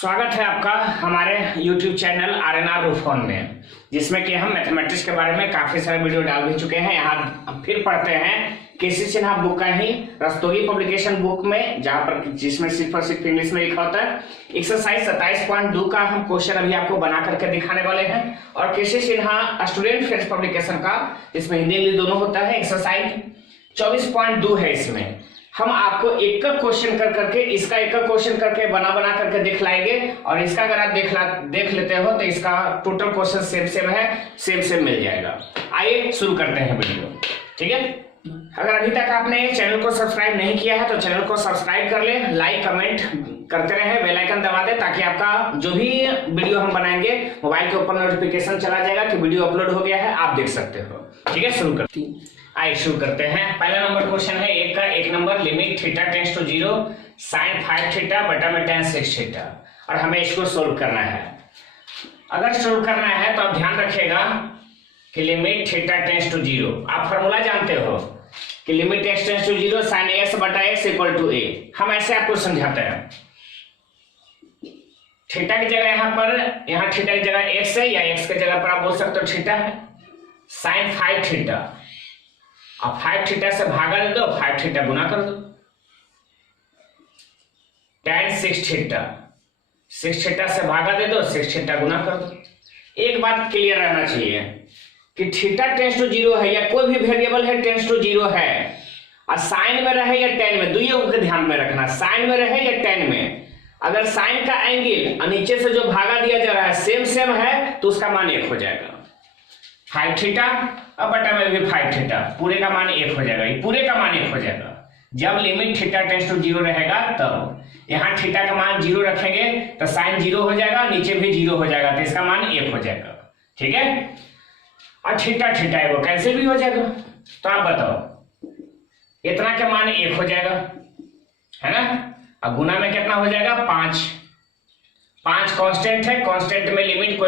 स्वागत है आपका हमारे YouTube चैनल RNR रूफोन में, जिसमें कि हम मैथमेटिक्स के बारे में काफी सारे वीडियो डाल भी चुके हैं। यहाँ फिर पढ़ते हैं केसी सिन्हा बुक का ही रस्तोगी पब्लिकेशन बुक में, जहाँ पर जिसमें सिर्फ और सिर्फ इंग्लिश में लिखा होता है। एक्सरसाइज 27.2 का हम क्वेश्चन अभी आपको बना करके दिखाने वाले हैं, और केसी सिन्हा स्टूडेंट फ्रेंड्स पब्लिकेशन का, इसमें हिंदी इंग्लिश दोनों होता है। एक्सरसाइज 24.2 है। इसमें हम आपको एक क्वेश्चन कर करके इसका एक क्वेश्चन करके बना करके दिखलाएंगे, और इसका अगर आप देख लेते हो तो इसका टोटल क्वेश्चन सेम है, सेम मिल जाएगा। आइए शुरू करते हैं वीडियो, ठीक है। अगर अभी तक आपने चैनल को सब्सक्राइब नहीं किया है तो चैनल को सब्सक्राइब कर ले, लाइक कमेंट करते रहे, बेल आइकन दबा दे, ताकि आपका जो भी वीडियो हम बनाएंगे मोबाइल के ऊपर नोटिफिकेशन चला जाएगा कि वीडियो अपलोड हो गया है, आप देख सकते हो, ठीक है। शुरू करते हैं, आइए शुरू करते हैं। पहला नंबर क्वेश्चन है एक number, limit theta tends to 0 sin 5 theta बटा में tan 6 थीटा, और हमें इसको सोल्व करना है। अगर सोल्व करना है तो आप ध्यान रखिएगा कि लिमिट थीटा टेंड्स टू 0, आप फॉर्मूला जानते हो कि limit x tends to 0 sin x बटा x इक्वल टू a। हम ऐसे आपको समझाते हैं, थीटा की जगह यहाँ थीटा की जगह x है, या x की जगह पर आप बोल सकते हो थीटा है। sin 5 थीटा, अब 5 थीटा से भागा दे दो, 5 थीटा गुना कर दो। tan 6 थीटा, 6 थीटा से भागा दे दो, 6 थीटा गुना कर दो। एक बात क्लियर रहना चाहिए कि थीटा टेंड्स टू 0 है, या कोई भी वेरिएबल है टेंड्स टू 0 है, और साइन में रहे या टेन में, दोनों को ध्यान में रखना, साइन में रहे या टेन में। अगर साइन का एंगल नीचे से जो भागा दिया जा रहा है सेम है तो उसका मान 1 हो जाएगा। 5 थीटा और बटा में भी 5 थीटा, पूरे का मान 1 हो जाएगा। ये पूरे का मान 1 हो जाएगा जब लिमिट थीटा टेंड्स टू 0 रहेगा तब। यहाँ थीटा का मान 0 रखेंगे तो साइन 0 हो जाएगा, नीचे भी 0 हो जाएगा, तो इसका मान 1 हो जाएगा, ठीक है। और थीटा है वो कैंसिल भी हो जाएगा। तो आप बताओ, इतना का मान 1 हो जाएगा, है ना। अब गुना में कितना हो जाएगा 5 कांस्टेंट है, कांस्टेंट में लिमिट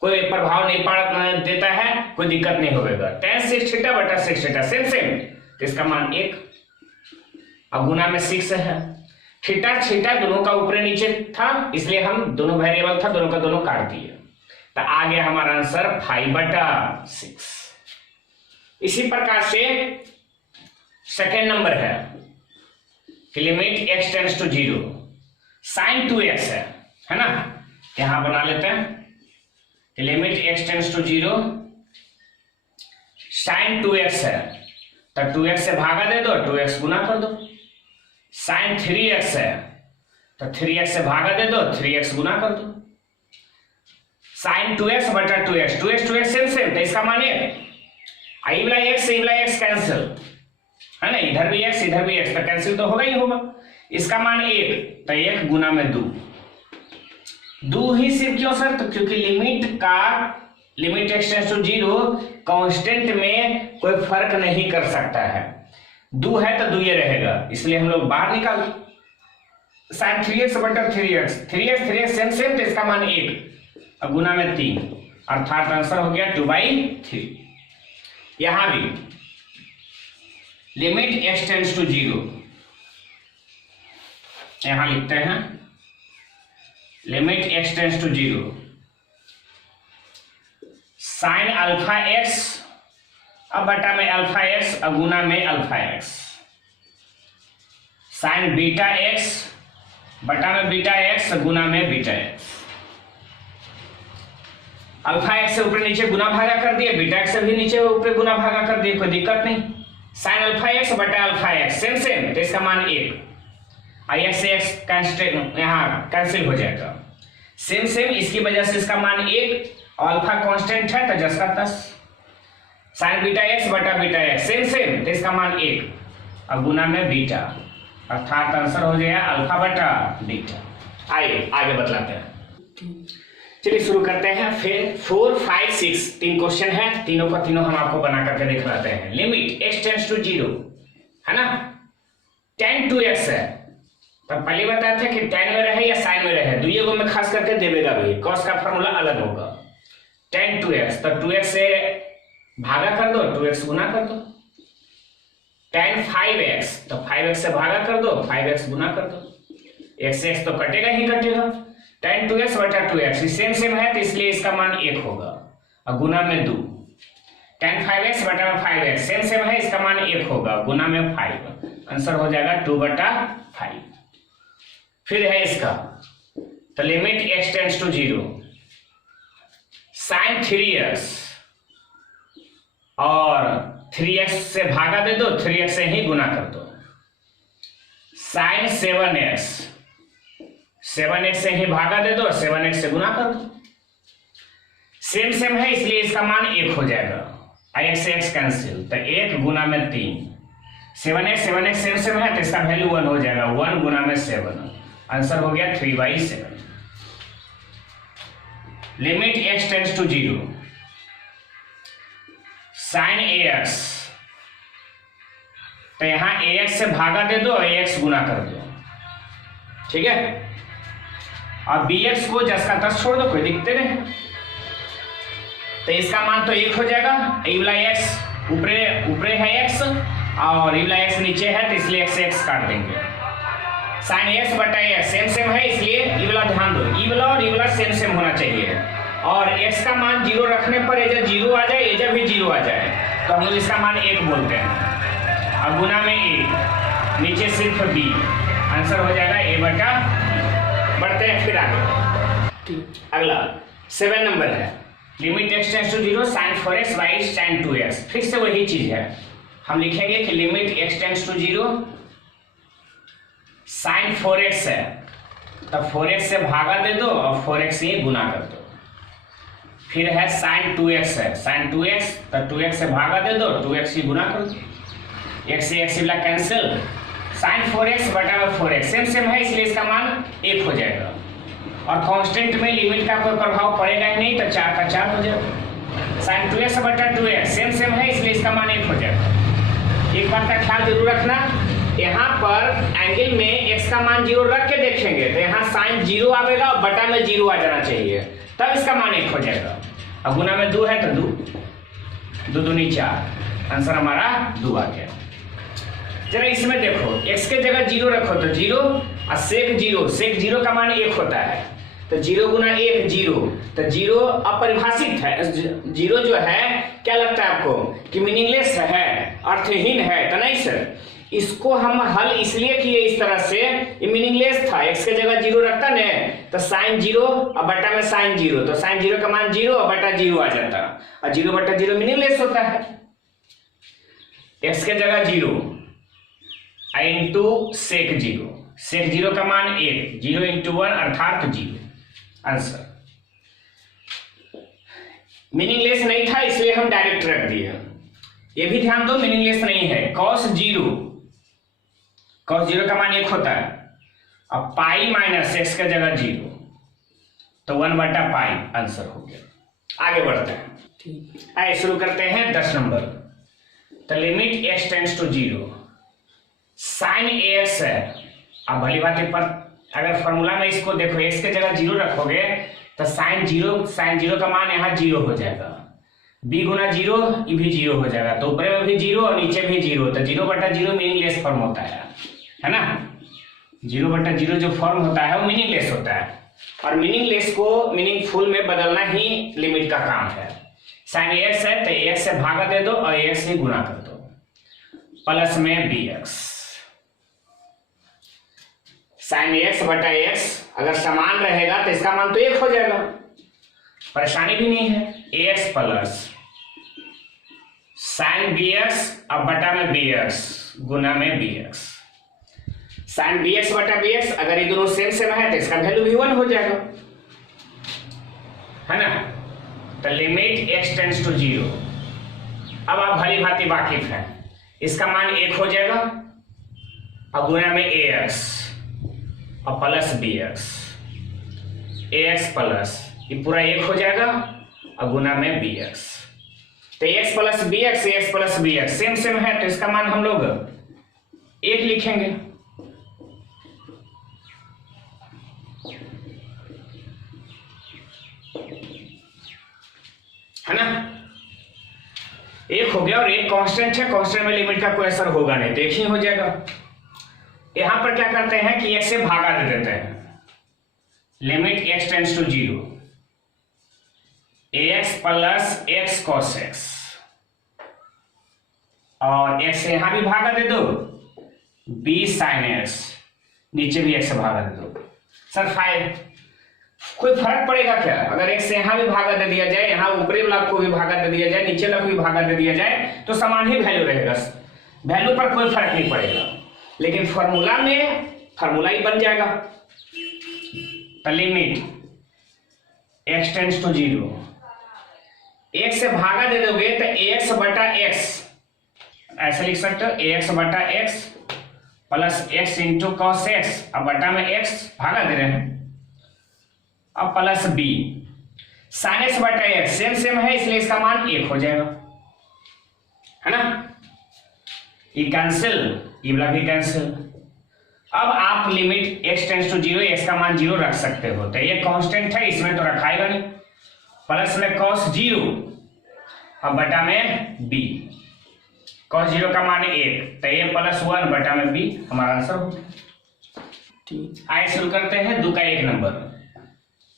कोई प्रभाव नहीं देता है, कोई दिक्कत नहीं होगा। tan 6 थीटा बटा 6 थीटा सेम, तो इसका मान 1। अब गुना में 6 है, थीटा दोनों का ऊपर नीचे था, इसलिए हम दोनों वेरिएबल था, दोनों का दोनों काट दिए, तो आ गया हमारा आंसर 5 बटा 6। इसी प्रकार से सेकेंड नंबर है कि limit x tends to 0 sin 2x है ना। यहां बना लेते हैं कि limit x tends to 0 sin 2x है, तो 2x से भागा दे दो, 2x गुना कर दो। sin 3x है, तो 3x से भागा दे दो, 3x गुना कर दो। sin 2x बटा 2x सेम, तो इसका मान 1। आई वाला x कैंसिल है ना, इधर भी x इधर भी x, तो कैंसिल तो होगा ही होगा। इसका मान 1, तो 1 गुना में 2 ही सिर्फ। क्यों सर? तो क्योंकि limit x tends to 0 constant में कोई फर्क नहीं कर सकता है, 2 है तो 2 ये रहेगा, इसलिए हम लोग बाहर निकाल। sin 3x बटा 3x सेम, तो इसका मान 1 और गुना में 3, अर्थात आंसर हो गया 2/3। यहां भी लिमिट x टेंड्स टू 0, यहां लिखते हैं limit x tends to 0 sine alpha x अब बटा में अल्फा x और गुना में alpha x, sine beta x बटा में बीटा x गुना में बीटा x। अल्फा x से ऊपर नीचे गुना भागा कर दिए, बीटा x से भी नीचे ऊपर गुना भागा कर दिए, कोई दिक्कत नहीं। साइन अल्फा x बटा अल्फा x सेम, तो इसका मान 1, और x से x कांस्टेंट यहाँ कैंसिल हो जाएगा, सेम, इसकी वजह से इसका मान 1, और अल्फा कांस्टेंट है तो जस का तस। साइन बीटा x बटा बीटा x सेम, तो इसका मान 1 और गुना में बीटा, अर्थात आंसर हो गया अल्फा बटा बीटा। आइए आगे बतलाते हैं, चलिए शुरू करते हैं। फिर 4, 5, 6 3 क्वेश्चन है, तीनों का तीनों हम आपको बना करके दिखलाते हैं। लिमिट x टेंड्स टू 0 है ना, tan 2x है, तो पहले बताया था कि tan में रहे या sin में रहे, दोनों में खास करके देवेगा भी, cos का फॉर्मूला अलग होगा। tan 2x, तो 2x से भागा कर दो, 2x गुना कर दो। tan 5x, तो 5x से भागा कर दो, 5x गुना कर दो। x से x तो कटेगा ही कटेगा, tan 2x बटा 2x सेम सेम है तो इसलिए इसका मान 1 होगा और गुना में 2। tan 5x बटा 5x सेम सेम है, इसका मान 1 होगा गुना में 5। आंसर हो जाएगा 2 बटा 5। फिर है इसका तो limit x tends to 0 sin 3x और 3x से भागा दे दो, 3x से ही गुना कर दो। sin 7x 7x से ही भागा दे दो, 7x से गुना कर दो। सेम सेम है इसलिए इसका मान 1 हो जाएगा। x से x कैंसिल तो 1 गुना में 3। 7x सेम सेम है तो इसका वैल्यू 1 हो जाएगा। 1 गुना में 7 आंसर हो गया 3/7। Limit x tends to 0 sin ax तो यहां ax से भागा दे दो, ax गुना कर दो, ठीक है। और bx को जस का तस छोड़ दो, कोई दिक्कत नहीं। तो इसका मान तो 1 हो जाएगा। ये वाला x ऊपरे है x और ये वाला x नीचे है तो इसलिए x से x काट देंगे। sin x बटा x सेम सेम है इसलिए ये वाला ध्यान दो, ये वाला और ये वाला सेम सेम होना चाहिए। और x का मान 0 रखने पर एजा 0 आ जाए, एजा भी 0 आ जाए तो हम लोग इसका मान 1 बोलते हैं। और गुना में a, नीचे सिर्फ b, आंसर हो जाएगा a बटा। बढ़ते हैं फिर आगे। अगला 7 नंबर है limit x tends to 0 sin 4x by tan 2x। फिर से वही चीज है, हम लिखेंगे कि limit x tends to 0 sin 4x है तो 4x से भागा दे दो और 4x से गुना कर दो। फिर है sin 2x है, sin 2x तो 2x से भागा दे दो, 2x से गुना कर दो। x से x वाला कैंसिल। sin 4x बटा 4x सेम सेम है इसलिए इसका मान 1 हो जाएगा। और कांस्टेंट में लिमिट का कोई प्रभाव पड़ेगा ही नहीं तो 4 का 4 हो जाएगा। sin 2x बटा 2x सेम सेम है इसलिए इसका मान 1 हो जाएगा। एक बात का ख्याल जरूर रखना, यहाँ पर एंगल में x का मान 0 रख के देखेंगे तो यहाँ sin 0 आएगा और बटा में 0 आ जाना चाहिए, तब इसका मान 1 हो जाएगा। अब गुना में 2 है तो 2 दूनी 4, आंसर हमारा 2 आ गया। जरा इसमें देखो x के जगह 0 रखो तो 0 और sec 0 का मान 1 होता है तो 0 गुना 1 0 तो 0 अपरिभाषित है। 0 जो है क्या लगता है आपको कि मीनिंगलेस है, अर्थहीन है, तो नहीं सर। इसको हम हल इसलिए किए इस तरह से, ये मीनिंगलेस था, x के जगह 0 रखता न तो sin 0 और बटा में sin 0 तो sin 0 का मान 0 और बटा 0 आ जाता और 0 बटा 0 मीनिंगलेस होता है। x के जगह 0 इंटू sec 0 का मान 1, 0 इंटू 1 अर्थात 0, आंसर। मीनिंगलेस नहीं था इसलिए हम डायरेक्ट रख दिए। ये भी ध्यान दो मीनिंगलेस नहीं है। cos 0 का मान 1 होता है। अब पाई माइनस x के जगह 0 तो 1 बटा पाई, आंसर हो गया। आगे बढ़ते हैं, ठीक। आइए शुरू करते हैं 10 नंबर। तो limit x tends to 0 sin ax है। अब भली बात पर अगर फॉर्मूला में इसको देखो x के जगह 0 रखोगे तो sin 0 का मान यहाँ 0 हो जाएगा। b गुना 0 ये भी 0 हो जाएगा तो ऊपर में भी 0 और नीचे भी 0 तो 0 बटा 0 मीनिंगलेस फॉर्म होता है ना। 0 बटा 0 जो फॉर्म होता है वो मीनिंगलेस होता है और मीनिंगलेस को मीनिंगफुल में बदलना ही लिमिट का काम है। sin ax है तो ax से भागा दे दो और ax से गुना कर दो, प्लस में bx। sin ax बटा x अगर समान रहेगा तो इसका मान तो 1 हो जाएगा, परेशानी भी नहीं है। ax प्लस sin bx अब बटा में bx गुना में bx। sin bx बटा bx अगर ये दोनों सेम सेम है तो इसका वैल्यू भी 1 हो जाएगा, है ना। तो लिमिट x टेंड्स टू 0। अब आप भली भांति वाकिफ हैं, इसका मान 1 हो जाएगा और गुना में ax और प्लस bx। ax प्लस ये पूरा 1 हो जाएगा और गुना में bx। तो x plus bx same same है तो इसका मान हम लोग 1 लिखेंगे। है ना, 1 हो गया और 1 कांस्टेंट है, कांस्टेंट में लिमिट का कोई असर होगा नहीं तो 1 ही हो जाएगा। यहां पर क्या करते हैं कि 1 से भागा दे देते हैं limit x tends to 0 ax plus x cos x, और x से यहां भी भागा दे दो, b sin x, नीचे भी x से भागा दे दो। सर कोई फर्क पड़ेगा क्या अगर x से यहां भी भागा दे दिया जाए, यहां ऊपरी वाला को भी भागा दे दिया जाए, नीचे वाला को भी भागा दे दिया जाए, तो समान ही वैल्यू रहेगा, वैल्यू पर कोई फर्क नहीं पड़ेगा। लेकिन फॉर्मूला में फॉर्मूला ही बन जाएगा। तो limit x tends to 0, x से भागा दे दोगे तो ax बटा x, ऐसे लिख सकते हो ax बटा x plus x into cos x, अब बटा में x भागा दे रहे हैं, अब प्लस b साइन x बटा x, सेम सेम है इसलिए इसका मान 1 हो जाएगा, है ना। ये कैंसिल, ये वाला भी कैंसिल। अब आप limit x tends to 0, x का मान 0 रख सकते हो, तो ये कांस्टेंट है इसमें तो रखाएगा नहीं, प्लस में cos 0, अब बटा में b, cos 0 का मान 1, तो ये प्लस 1 बटा में b हमारा आंसर हो गया। आइए शुरू करते हैं 2 का 1 number.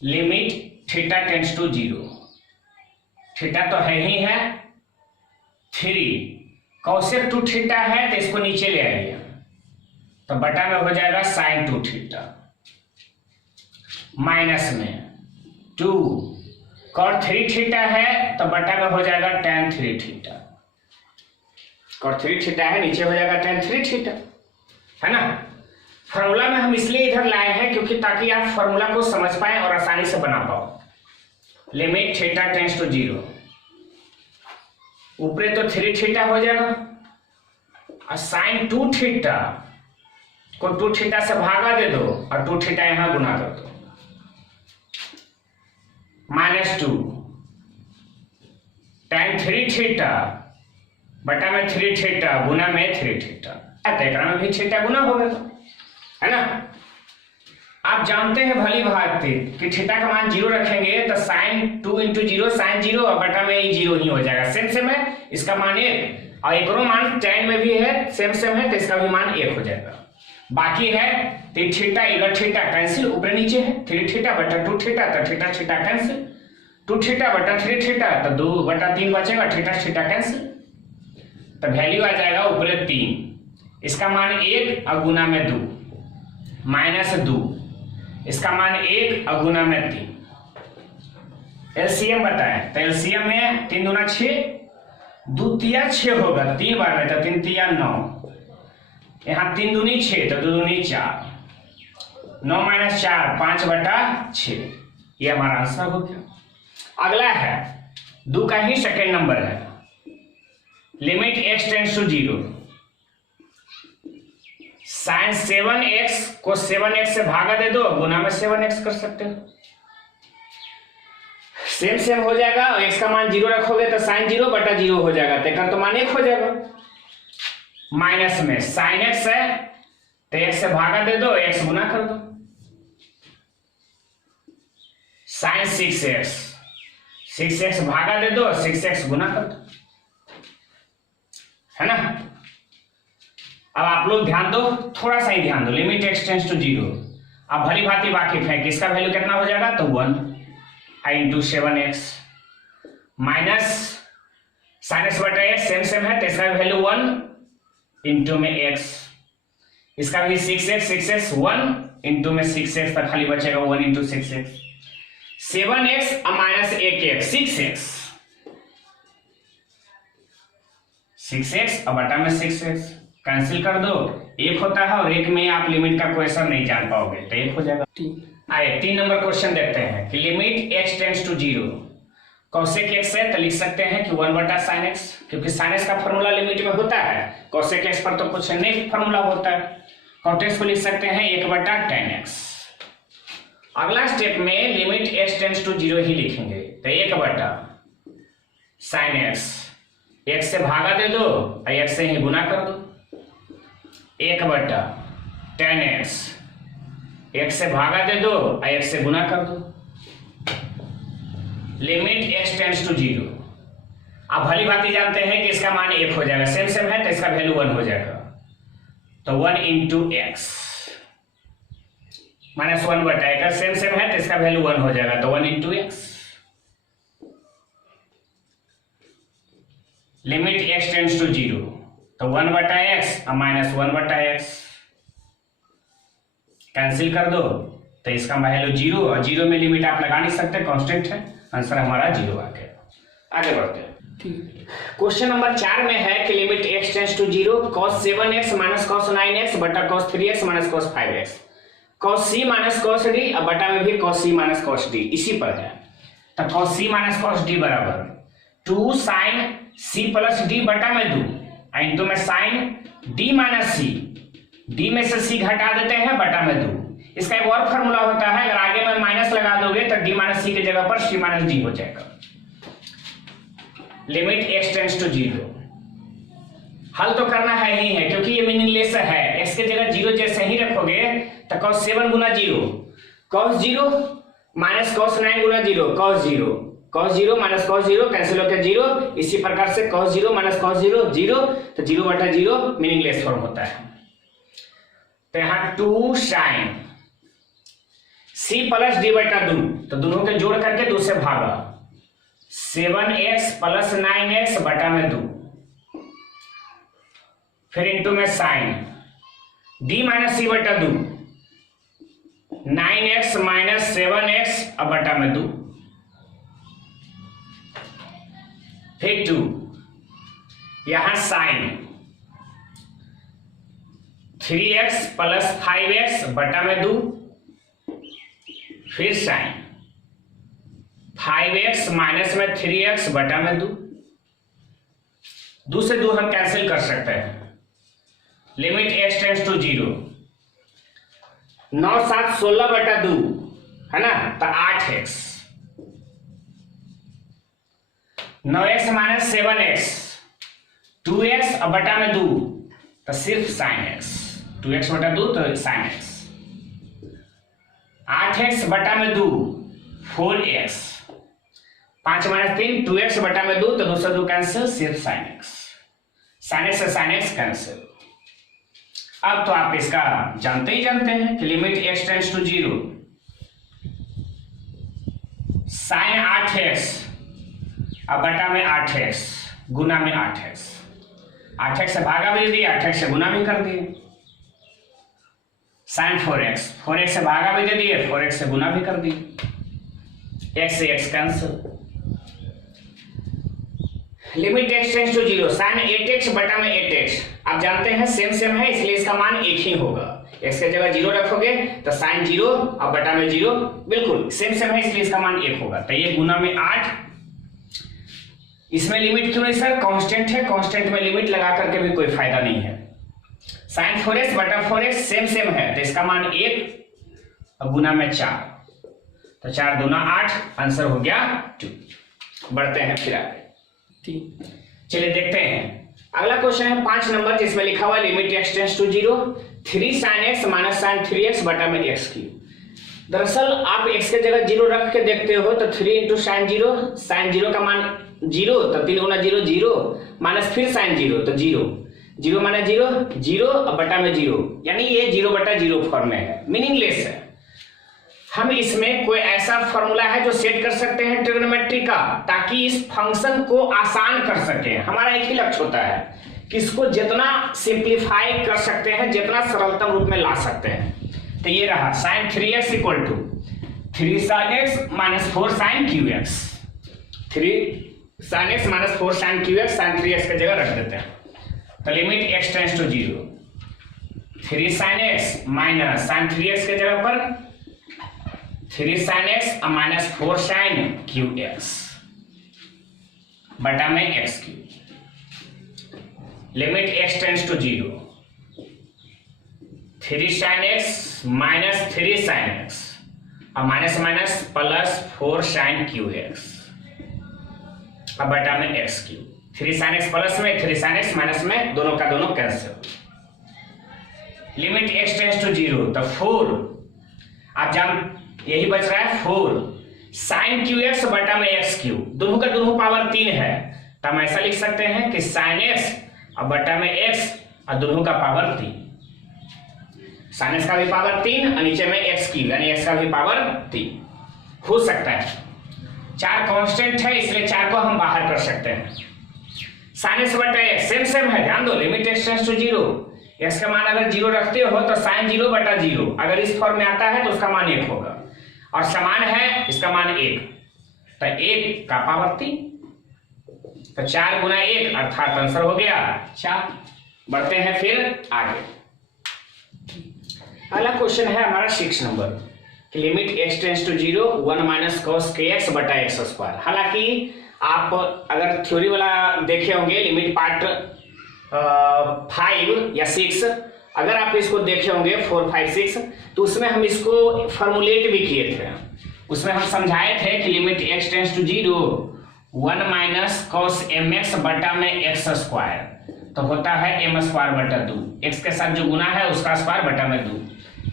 Limit theta tends to 0, theta तो है ही है 3, कॉसेक टू थीटा है तो इसको नीचे ले आइए, तो बटा में हो जाएगा साइन 2 थीटा, माइनस में 2, कॉट 3 थीटा है तो बटा में हो जाएगा tan 3 थीटा, कॉट 3 थीटा है नीचे हो जाएगा tan 3 थीटा, है ना। फॉर्मूला में हम इसलिए इधर लाए हैं क्योंकि ताकि आप फॉर्मूला को समझ पाए और आसानी से बना पाओ। लिमिट थीटा टेंड्स टू 0, ऊपरे तो 3 थीटा हो जाएगा, और साइन 2 थीटा को 2 थीटा से भागा दे दो और 2 थीटा यहां गुना कर दो, माइनस 2 tan 3 थीटा बटा में 3 थीटा गुना में 3 थीटा, में भी थीटा गुना हो गया, है ना। आप जानते हैं भली भांति कि थीटा का मान 0 रखेंगे तो साइन 2 इंटू 0 साइन 0 और बटा में ही 0 ही हो जाएगा, सेम सेम है, इसका मान 1, और एक मान tan में भी है सेम सेम है तो इसका भी मान 1 हो जाएगा। बाकी है 3 थीटा इधर थीटा कैंसिल, ऊपर नीचे है 3 थीटा बटा 2 थीटा तो थीटा थीटा कैंसिल, 2 थीटा बटा 3 थीटा तो 2 बटा 3 बचेगा, थीटा थीटा कैंसिल, तो वैल्यू आ जाएगा ऊपर 3, इसका मान 1 और गुना में 2, माइनस 2, इसका मान 1 और गुना में 3। एलसीएम बताएं तो एलसीएम में 3 दूना 6, 2 तिया 6 होगा, 3 बार में तो 3 तिया 9, यहाँ 3 दूनी 6 तो 2 दूनी 4, 9 माइनस 4 5 बटा 6, ये हमारा आंसर हो गया। अगला है 2 का ही सेकेंड नंबर है। Limit x tends to 0, sine 7x को 7x से भागा दे दो, गुना में 7x कर सकते हो, सेम सेम हो जाएगा, और x का मान 0 रखोगे तो साइन 0 बटा 0 हो जाएगा, तो मान 1 हो जाएगा, माइनस में साइन x है तो x से भागा दे दो, x गुना कर दो, साइन 6x, 6x भागा दे दो, 6x गुना कर दो, है ना। अब आप लोग ध्यान दो, थोड़ा सा ही ध्यान दो, लिमिट x टेंड्स टू 0, अब भली भांति वाकिफ है कि इसका वैल्यू कितना हो जाएगा, तो 1 into 7x minus sine x बटा x सेम सेम है तो इसका वैल्यू 1 इंटू में x, इसका भी 6x 1 इंटू में 6x तक खाली बचेगा 1 इंटू 6x, 7x और माइनस 1x 6x और बटा में 6x कैंसिल कर दो, 1 होता है, और 1 में आप लिमिट का क्वेश्चन नहीं जान पाओगे तो 1 हो जाएगा। आइए 3 नंबर क्वेश्चन देखते हैं कि limit x tends to 0, cosec x है तो लिख सकते हैं कि 1 बटा साइन x, क्योंकि साइन x का फॉर्मूला लिमिट में होता है, कॉसेक x पर तो कुछ नहीं फॉर्मूला होता है, कॉटेक्स को लिख सकते हैं 1 बटा tan x। अगला स्टेप में लिमिट x टेंड्स टू 0 ही लिखेंगे, तो 1 बटा साइन x, x से भागा दे दो और x से ही गुना कर दो, 1 बटा tan x, x से भागा दे दो और x से गुना कर दो, लिमिट x टेंड्स टू 0। आप भली भांति जानते हैं कि इसका मान 1 हो जाएगा, सेम सेम है तो इसका वैल्यू 1 हो जाएगा, तो 1 into x minus 1/x, same same है तो इसका वैल्यू 1 हो जाएगा, तो 1 into x. Limit x tends to 0, तो 1/x और माइनस 1/x कैंसिल कर दो, तो इसका वैल्यू 0, और 0 में लिमिट आप लगा नहीं सकते, कांस्टेंट है, आंसर हमारा 0 आ गया। आगे बढ़ते हैं। क्वेश्चन नंबर 4 में है कि limit x tends to 0, cos 7x minus cos 9x बटा cos 3x minus cos 5x, cos c minus cos d, अब बटा में भी cos c minus cos d इसी पर है। तो cos c minus cos d बराबर 2 sin c प्लस d बटा में 2 इंटू में sin d minus c, d में से c घटा देते हैं बटा में 2। इसका एक और फॉर्मूला होता है, अगर आगे में माइनस लगा दोगे तो d माइनस c की जगह पर c माइनस d हो जाएगा। लिमिट x टेंड्स टू 0, हल तो करना है ही है क्योंकि ये मीनिंगलेस है। x के जगह 0 जैसे ही रखोगे तो cos 7 गुना 0 cos 0 माइनस cos 9 गुना 0 cos 0 माइनस cos 0 कैंसिल होकर 0, इसी प्रकार से cos 0 माइनस cos 0 0, तो 0/0 मीनिंगलेस फॉर्म होता है। तो यहाँ 2 sin c प्लस d बटा 2, तो दोनों के जोड़ करके 2 से भागा, 7x प्लस 9x बटा में 2, फिर इंटू में साइन d माइनस c बटा 2, 9x माइनस 7x अब बटा में 2, फिर 2, यहां साइन 3x प्लस 5x बटा में 2, फिर साइन 5x माइनस में 3x बटा में 2, 2 से 2 हम कैंसिल कर सकते हैं। लिमिट x टेंड्स टू 0, 9 7 16 बटा 2 है ना, तो 8x, 9x minus 7x 2x और बटा में 2, तो सिर्फ sin x, 2x बटा 2 तो sin x, 8x बटा में 2 4x, 5 माइनस 3 2x बटा में 2, तो 2 से 2 कैंसिल, सिर्फ sin x, sin x से sin x कैंसिल। अब तो आप इसका जानते ही जानते हैं कि limit x tends to 0, sin 8x अब बटा में 8x गुना में 8x, 8x से भागा भी दे दिए, 8x से गुना भी कर दिए, sin 4x, 4x से भागा भी दे दिए, 4x से गुना भी कर दिए, x से x cancel. Limit x tends to 0, sin 8x बटा में 8x, आप जानते हैं सेम सेम है इसलिए इसका मान 1 ही होगा, x के जगह 0 रखोगे तो sin 0 और बटा में 0 बिल्कुल सेम सेम है इसलिए इसका मान 1 होगा, तो ये गुना में 8। इसमें लिमिट क्यों नहीं सर, कांस्टेंट है, कांस्टेंट में लिमिट लगा करके भी कोई फायदा नहीं है। sin 4x बटा 4x सेम सेम है तो इसका मान 1 और गुना में 4, तो 4 दूना 8, आंसर हो गया 2। बढ़ते हैं फिर आगे, चलिए देखते हैं अगला क्वेश्चन है 5 नंबर, जिसमें लिखा हुआ limit x tends to 0, 3 sin x minus sin 3x बटा में x क्यूब। दरअसल आप x के जगह 0 रख के देखते हो तो 3 इंटू sin 0 का मान 0, तो 3 गुना 0 0 माइनस फिर sin 0 तो 0, 0 माने 0 0 और बटा में 0, यानी ये 0/0 फॉर्म में है, मीनिंगलेस है। हम इसमें कोई ऐसा फॉर्मूला है जो सेट कर सकते हैं ट्रिग्नोमेट्री का, ताकि इस फंक्शन को आसान कर सके। हमारा एक ही लक्ष्य होता है कि इसको जितना सिंप्लीफाई कर सकते हैं, जितना सरलतम रूप में ला सकते हैं। तो ये रहा sin 3x equal to 3 sin x minus 4 sin qx, 3 sin x minus 4 sin qx, sin 3x की जगह रख देते हैं। तो limit x tends to 0, 3 sin x minus sin 3x की जगह पर 3 sin x minus 4 sin qx बटा में x cube. Limit x tends to 0, 3 sin x minus 3 sin x और minus minus plus 4 sin qx अब बटा में x cube. 3 sin x plus में 3 sin x माइनस में दोनों का दोनों cancel. Limit x tends to 0, तो 4 आप जान यही बच रहा है 4 sin qx बटा में x क्यूब, दोनों का दोनों पावर 3 है, तो हम ऐसा लिख सकते हैं कि sin x और बटा में x और दोनों का पावर 3, साइन एक्स का भी पावर 3 और नीचे में एक्स क्यूब यानी एक्स का भी पावर 3 हो सकता है। 4 कांस्टेंट है इसलिए 4 को हम बाहर कर सकते हैं। साइन एक्स बटा एक्स सेम सेम है, ध्यान दो, limit x tends to 0, x का मान अगर 0 रखते हो तो साइन 0 बटा 0 अगर इस फॉर्म में आता है तो उसका मान 1 होगा और समान है इसका मान 1, तो 1 का पावर 3, तो 4 गुना 1 अर्थात आंसर हो गया 4। बढ़ते हैं फिर आगे। अगला क्वेश्चन है हमारा 6 नंबर कि limit x tends to 0 1 minus cos kx बटा x स्क्वायर। हालांकि आप अगर थ्योरी वाला देखे होंगे लिमिट पार्ट 5 या 6, अगर आप इसको देखे होंगे 4, 5, 6 तो उसमें हम इसको फॉर्मुलेट भी किए थे। उसमें हम समझाए थे कि limit x tends to 0 1 minus cos mx बटा में x स्क्वायर तो होता है m स्क्वायर बटा 2, x के साथ जो गुना है उसका स्क्वायर बटा में 2।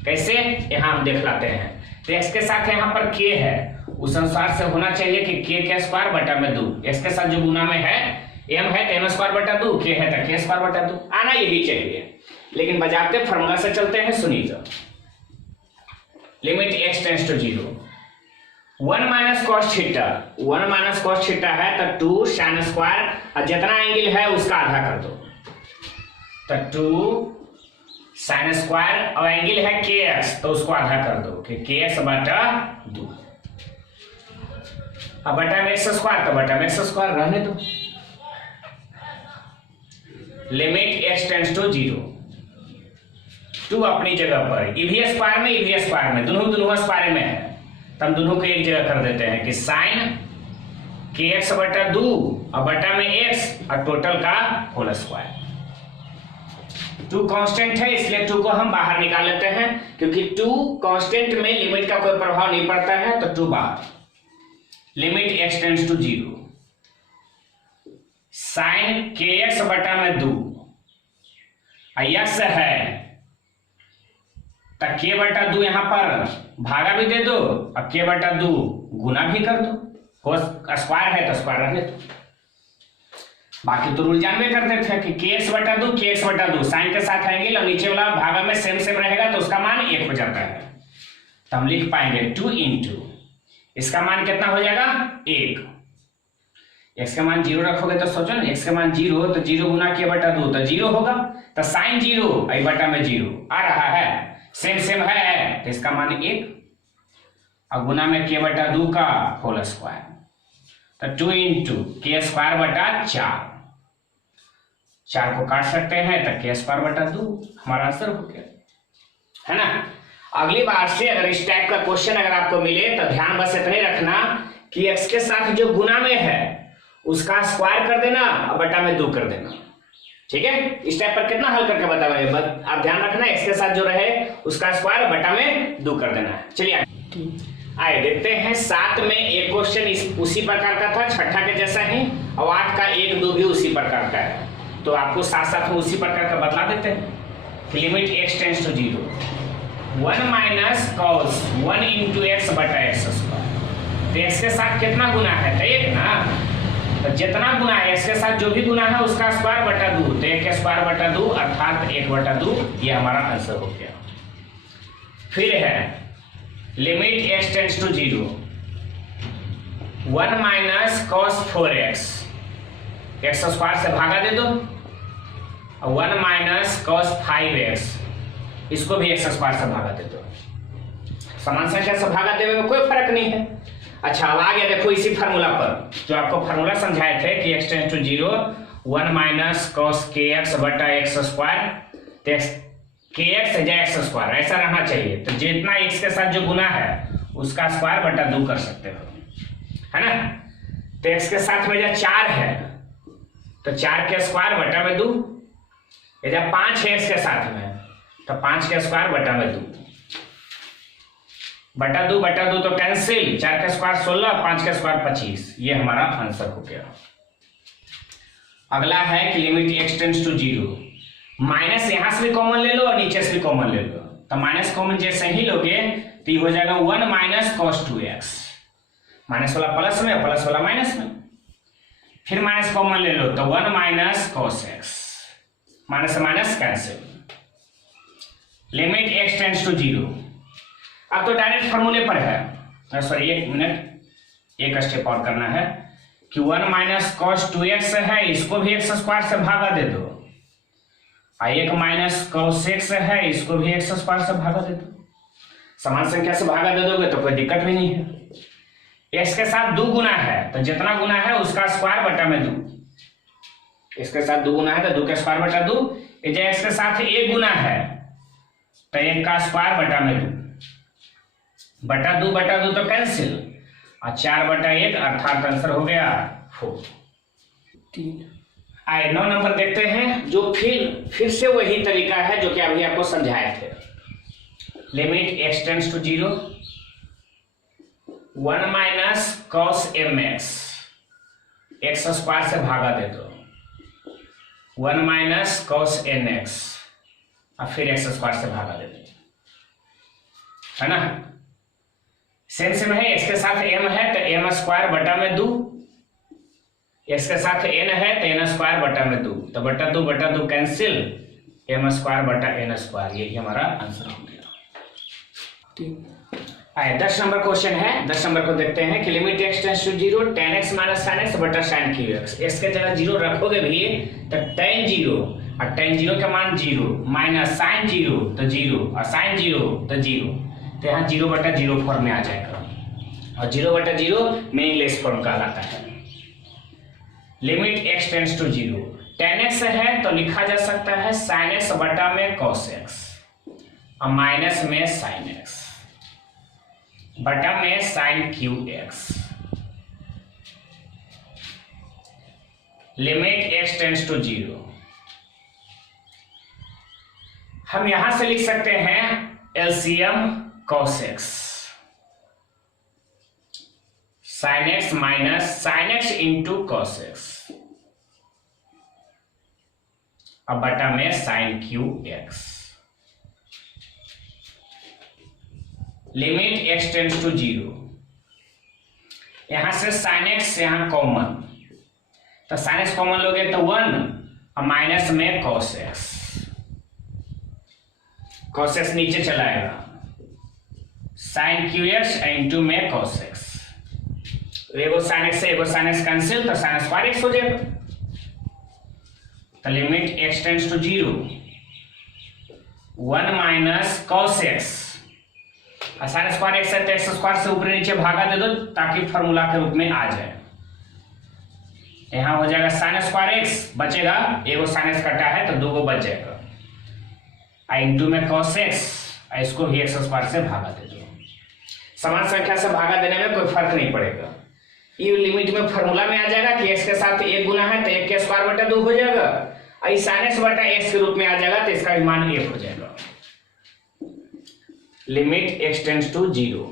कैसे, यहाँ हम देख लाते हैं। तो x के साथ यहाँ पर k है, उस अनुसार से होना चाहिए कि k का स्क्वायर बटा में 2, x के साथ जो गुना में है m है तो m स्क्वायर बटा 2, k है तो k स्क्वायर बटा 2, आना यही चाहिए। लेकिन बजाते फॉर्मूला से चलते हैं, सुनिए। Limit x tends to 0 1 minus cos theta, 1 minus cos theta है तो 2 साइन स्क्वायर और जितना एंगल है उसका आधा कर दो, तो 2 साइन स्क्वायर और एंगल है kx तो उसको आधा कर दो कि kx बटा 2, अब बटा में x स्क्वायर तो बटा में x स्क्वायर रहने दो। लिमिट x टेंड्स टू 0 2 अपनी जगह पर, ईवी स्क्वायर में दोनों स्क्वायर में है तो हम दोनों को एक जगह कर देते हैं कि साइन kx बटा 2 और बटा में x और टोटल का होल स्क्वायर। 2 कांस्टेंट है इसलिए 2 को हम बाहर निकाल लेते हैं, क्योंकि 2 कांस्टेंट में लिमिट का कोई प्रभाव नहीं पड़ता है तो 2 बाहर। Limit x tends to 0 sine kx बटा में 2 x है तो k बटा 2 यहां पर भागा भी दे दो और k बटा 2 गुना भी कर दो, हो स्क्वायर है तो स्क्वायर रख दो। बाकी तो रूल जानवे करते थे कि kx बटा 2 साइन के साथ एंगल और नीचे वाला भागा में सेम रहेगा तो उसका मान 1 हो जाता है, तो हम लिख पाएंगे 2 इंटू इसका मान कितना हो जाएगा 1। x का मान 0 रखोगे तो सोचो ना, x का मान 0 तो 0 गुना k बटा 2 तो 0 होगा, तो साइन 0 आई बटा में 0 आ रहा है, सेम है तो इसका मान 1 और गुना में k बटा 2 का होल स्क्वायर तो 2 इंटू k स्क्वायर बटा 4 को काट सकते हैं तो k स्क्वायर बटा 2 हमारा आंसर हो गया, है ना। अगली बार से अगर इस टाइप का क्वेश्चन अगर आपको मिले तो ध्यान बस इतने रखना कि x के साथ जो गुना में है उसका स्क्वायर कर देना और बटा में 2 कर देना, ठीक है। इस टाइप पर कितना हल करके बताओगे, आप ध्यान रखना x के साथ जो रहे उसका स्क्वायर बटा में 2 कर देना है। चलिए आए देखते हैं 7 में एक क्वेश्चन उसी प्रकार का था, छठा के जैसा ही, और 8 का 1, 2 भी उसी प्रकार का है, तो आपको साथ में उसी प्रकार का बतला देते हैं। Limit x tends to 0 1 minus cos 1 into x बटा एक्स स्क्वायर, तो x के साथ कितना गुना है तो 1 ना, तो जितना गुना है x के साथ जो भी गुना है उसका स्क्वायर बटा 2, तो 1 स्क्वायर बटा 2 अर्थात 1 बटा 2, ये हमारा आंसर हो गया। फिर है limit x tends to 0 1 minus cos 4x, x square से भागा दे दो, 1 माइनस कॉस 5x, इसको भी एक्स स्क्वायर से भागा दे दो, समान संख्या से भागा देने में कोई फर्क नहीं है। अच्छा अब आ गया देखो इसी फार्मूला पर जो आपको फार्मूला समझाए थे कि x tends to 0 1 minus cos kx बटा एक्स स्क्वायर, तो kx है x स्क्वायर ऐसा रहना चाहिए, तो जितना x के साथ जो गुना है उसका स्क्वायर बटा 2 कर सकते हो, है ना। तो x के साथ में जब 4 है तो 4 के स्क्वायर बटा में 2, जब 5 है x के साथ में तो 5 के स्क्वायर बटा में 2, बटा 2 तो कैंसिल, 4 का स्क्वायर 16, 5 का स्क्वायर 25, ये हमारा आंसर हो गया। अगला है कि limit x tends to 0 minus यहां से भी कॉमन ले लो और नीचे से भी कॉमन ले लो, तो माइनस कॉमन जैसे ही लोगे तो ये हो जाएगा 1 माइनस कॉस 2x, माइनस वाला प्लस में प्लस वाला माइनस में, फिर माइनस कॉमन ले लो तो 1 माइनस कॉस x, माइनस से minus cancel. Limit x tends to 0। अब तो डायरेक्ट फॉर्मूले पर है, सॉरी एक मिनट, एक स्टेप और करना है कि 1 माइनस कॉस 2x है, इसको भी x स्क्वायर से भागा दे दो, और 1 माइनस कॉस x है, इसको भी x स्क्वायर से भागा दे दो। समान संख्या से भागा दे दोगे तो कोई दिक्कत भी नहीं है। x के साथ 2 गुना है तो जितना गुना है उसका स्क्वायर बटा में 2, इसके साथ 2 गुना है तो 2 का स्क्वायर बटा 2, x के साथ 1 गुना है तो 1 का स्क्वायर बटा में 2, बटा 2 तो कैंसिल, और 4 बटा 1 अर्थात आंसर हो गया 4। 3 आए 9 नंबर देखते हैं, जो फिर से वही तरीका है जो कि अभी आपको समझाए थे। Limit x tends to 0, 1 minus cos mx, x square से भागा दे दो, 1 माइनस कॉस nx, और फिर x स्क्वायर से भागा दे दो, है ना। सेम है, x के साथ m है तो m स्क्वायर बटा में 2, x के साथ n है तो n स्क्वायर बटा में 2, तो बटा 2 कैंसिल, m स्क्वायर बटा n स्क्वायर, यही हमारा आंसर हो गया। आए 10 नंबर क्वेश्चन है। 10 नंबर को देखते हैं कि limit x tends to 0, tan x minus sin x बटा sin qx। x के जगह 0 रखोगे भी तो tan 0, और tan 0 का मान 0, माइनस sin 0 तो 0, और sin 0 तो 0, तो यहाँ 0 बटा 0 फॉर्म में आ जाएगा, और 0 बटा 0 मीनिंगलेस फॉर्म कहलाता है। Limit x tends to 0, tan x है तो लिखा जा सकता है sin x बटा में cos x, और माइनस में sin x बटा में sin qx। Limit x tends to 0, हम यहां से लिख सकते हैं LCM cos x, sin x minus sin x into cos x, अब बटा में sin qx। Limit x tends to 0, यहां से sin x यहां कॉमन, तो sin x कॉमन लोगे तो 1, और माइनस में cos x, cos x नीचे चलाएगा, sin qx इंटू में cos x, एगो sin x से एगो sin x कैंसिल, तो sin स्क्वायर x हो जाएगा। तो limit x tends to 0, 1 minus cos x, sin square x है तो x स्क्वायर से ऊपर नीचे भागा दे दो ताकि फॉर्मूला के रूप में आ जाए। यहां हो जाएगा sin स्क्वायर x, बचेगा एगो sin x कटा है तो 2 गो बच जाएगा, इंटू में cos x, इसको भी x स्क्वायर से भागा दे दो। समान संख्या से भागा देने में कोई फर्क नहीं पड़ेगा, ये लिमिट में फॉर्मूला में आ जाएगा कि x के साथ 1 गुना है तो 1 के स्क्वायर बटा 2 हो जाएगा, और sin x बटा x के रूप में आ जाएगा तो इसका मान 1 हो जाएगा। Limit x tends to 0,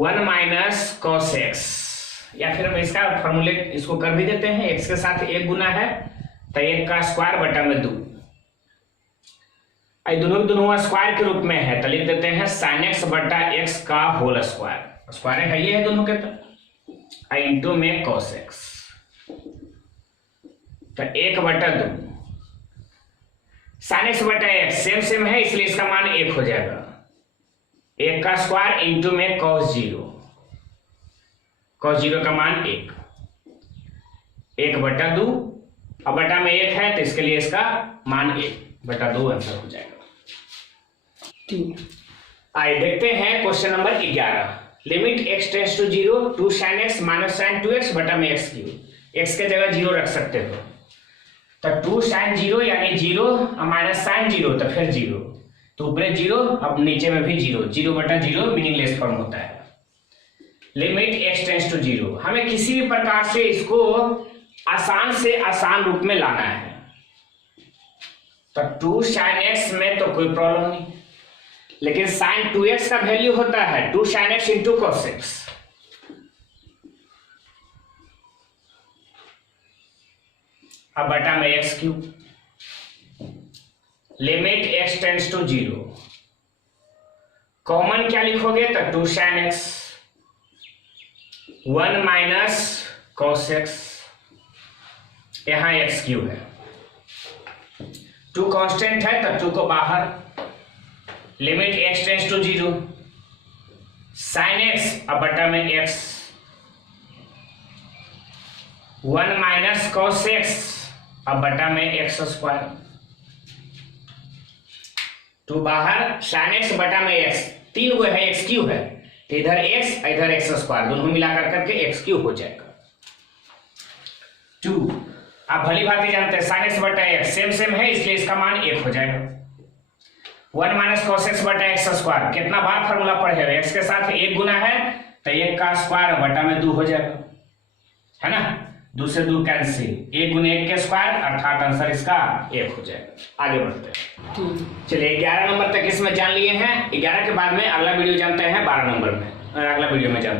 1 minus cos x, या फिर हम इसका फॉर्मूले इसको कर भी देते हैं, x के साथ 1 गुना है तो 1 का स्क्वायर बटा में 2, दोनों स्क्वायर के रूप में है तो लिख देते हैं sin x बटा x का होल स्क्वायर, स्क्वायर है ये है दोनों के, तो इंटू में cos x, तो 1 बटा 2, sin x बटा x सेम है इसलिए इसका मान 1 हो जाएगा, 1 का स्क्वायर इंटू में cos 0 का मान 1, 1 बटा 2, अब बटा में 1 है तो इसके लिए इसका मान 1 बटा 2 आंसर हो जाएगा। आइए देखते हैं question number 11। Limit x tends to 0, 2 sin x minus sin 2x बटा में x क्यूब, x के जगह 0 रख सकते हो, तो 2 sin 0 यानी 0, माइनस sin 0 तो फिर 0, तो ऊपर 0 अब नीचे में भी 0, 0 बटा 0 मीनिंगलेस फॉर्म होता है। लिमिट x टेंड्स टू 0, हमें किसी भी प्रकार से इसको आसान से आसान रूप में लाना है, तो 2 sin x में तो कोई प्रॉब्लम नहीं, लेकिन sin 2x का वैल्यू होता है 2 sin x into cos x, अब बटा में x cube. Limit x tends to 0, common क्या लिखोगे तो 2 sin x, 1 minus cos x, यहां x क्यूब है, 2 कांस्टेंट है तो 2 को बाहर, limit x tends to 0, sine x अब बटा में x, 1 माइनस कॉस x अब बटा में x स्क्वायर, 2 बाहर, साइन x बटा में x, 3 गो है x क्यूब है तो इधर x इधर x स्क्वायर, दोनों मिलाकर करके x क्यूब हो जाएगा। 2 आप भली भांति जानते हैं साइन x बटा x सेम सेम है इसलिए इसका मान 1 हो जाएगा। 1 माइनस कॉस x बटा x स्क्वायर, कितना बार फार्मूला पढ़े हो, x के साथ 1 गुना है तो 1 का स्क्वायर बटा में 2 हो जाएगा, है ना, 2 से 2 कैंसिल, 1 गुने 1 के स्क्वायर अर्थात आंसर इसका 1 हो जाएगा। आगे बढ़ते हैं, चलिए 11 नंबर तक इसमें जान लिए हैं। 11 के बाद में अगला वीडियो जानते हैं 12 नंबर में, अगला वीडियो में जानते हैं।